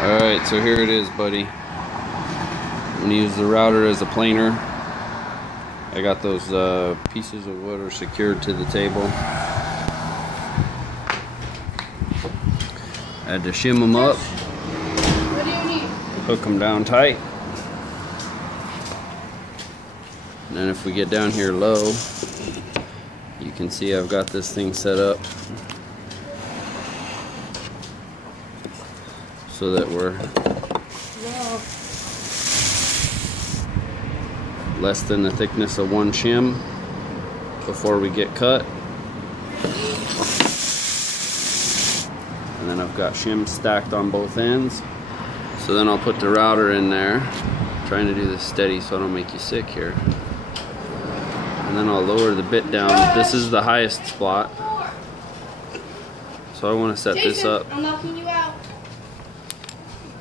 Alright, so here it is, buddy. I'm going to use the router as a planer. I got those pieces of wood are secured to the table. I had to shim them up. What do you need? Hook them down tight. And then if we get down here low, you can see I've got this thing set up so that we're less than the thickness of one shim before we get cut. And then I've got shims stacked on both ends. So then I'll put the router in there, trying to do this steady so I don't make you sick here. And then I'll lower the bit down. This is the highest spot. So I want to set this up I'm knocking you out.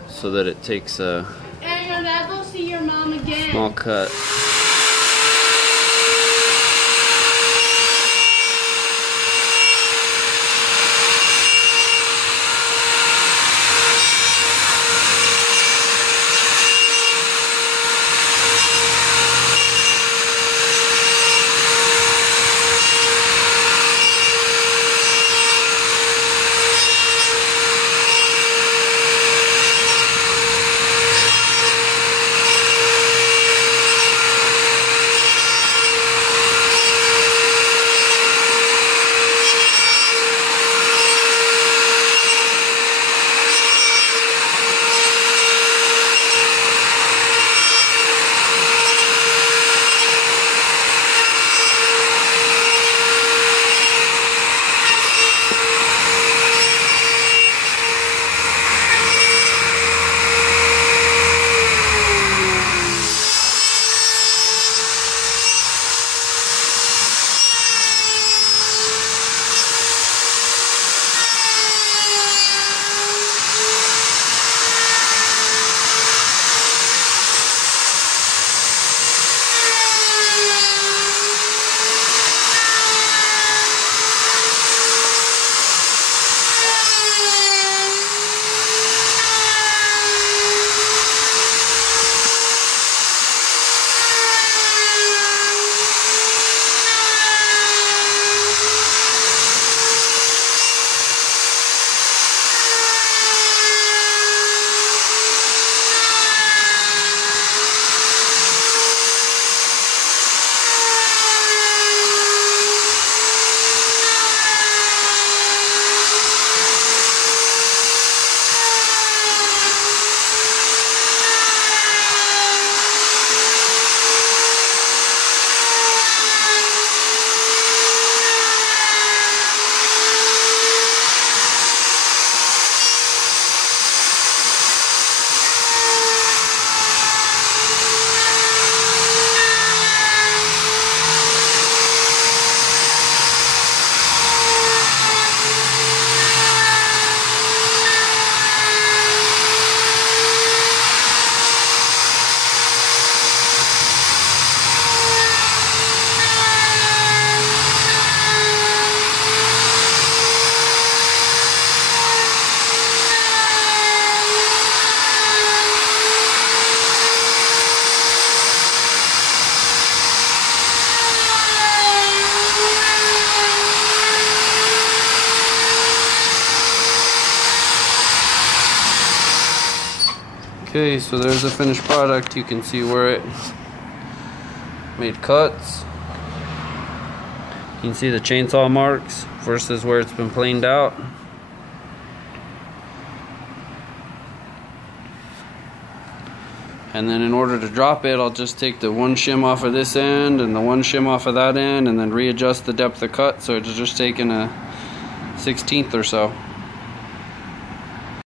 so that it takes a And your dad will see your mom again. small cut. Okay, so there's the finished product. You can see where it made cuts. You can see the chainsaw marks versus where it's been planed out. And then in order to drop it, I'll just take the one shim off of this end and the one shim off of that end and then readjust the depth of cut, so it's just taking a 1/16 or so.